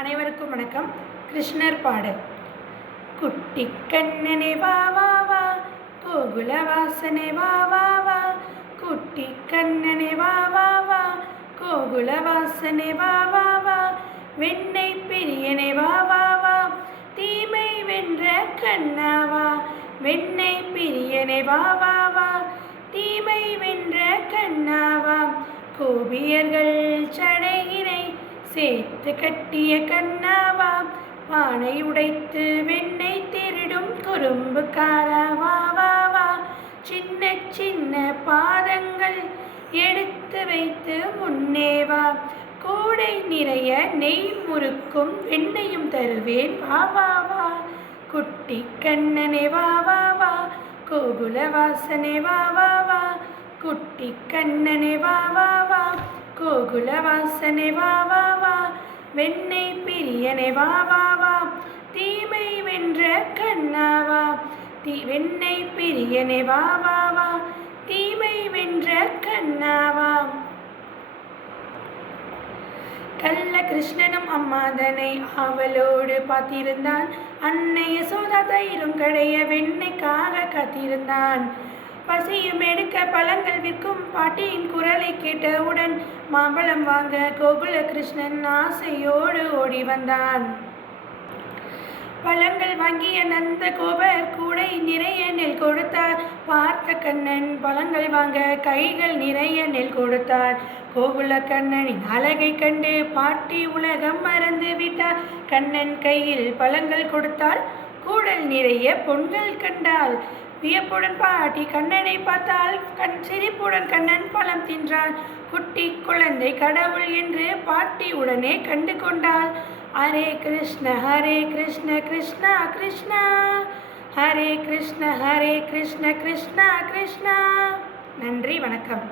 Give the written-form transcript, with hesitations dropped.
அனைவருக்கும் வணக்கம். கிருஷ்ணர் பாடல். குட்டி கண்ணனே வா வா வா, கோகுல வாசனே வா வா வா, குட்டி கண்ணனே வா வா வா, கோகுல வாசனே வா வா வா, வெண்ணை பிரியனே வா வா வா, தீமை வென்ற கண்ணாவா, வெண்ணை பிரியனே வா வா வா, தீமை வென்ற கண்ணாவா, கோபியர்கள் சடையினை சேர்த்து கட்டிய கண்ணாவா, பானை உடைத்து வெண்ணை திருடும் குறும்புக்காரவா வா வா, சின்ன சின்ன பாதங்கள் எடுத்து வைத்து முன்னேவா, கூடை நிறைய நெய் முறுக்கும் வெண்ணையும் தருவேன் வா வா வா, குட்டி கண்ணனே வா வா வா, கோகுல வாசனே வா வா வா, குட்டி கண்ணனே வா வா வா, கோகுல வாசனே வா வா வா, வெண்ணை பிரியனே வா வா வா, தீமை வென்ற கண்ணாவா, வெண்ணை பிரியனே வா வா வா, தீமை வென்ற கண்ணாவா. கள்ள கிருஷ்ணனும் அம்மாதனை ஆவலோடு பார்த்திருந்தான், அன்னை யசோதா தயிரும் கடைய வெண்ணெய்க்காக காத்திருந்தான். பசியும் எடுக்க பழங்கள் விற்கும் பாட்டியின் குரலை கேட்டவுடன் மாம்பழம் வாங்க கோகுல கிருஷ்ணன் ஆசையோடு ஓடி வந்தான். பழங்கள் வாங்கிய நந்த கோபர் கூடை நிறைய நெல் கொடுத்தார். பார்த்த கண்ணன் பழங்கள் வாங்க கைகள் நிறைய நெல் கொடுத்தார். கோகுல கண்ணனின் அழகை கண்டு பாட்டி உலகம் மறந்து விட்டார். கண்ணன் கையில் பழங்கள் கொடுத்தால் கூடல் நிறைய பொங்கல் கண்டாள். வியப்புடன் பாட்டி கண்ணனை பார்த்தால் சிரிப்புடன் கண்ணன் பழம் தின்றான். குட்டி குழந்தை கடவுள் என்று பாட்டி உடனே கண்டு கொண்டாள். ஹரே கிருஷ்ண கிருஷ்ணா கிருஷ்ணா, ஹரே கிருஷ்ண கிருஷ்ணா கிருஷ்ணா. நன்றி, வணக்கம்.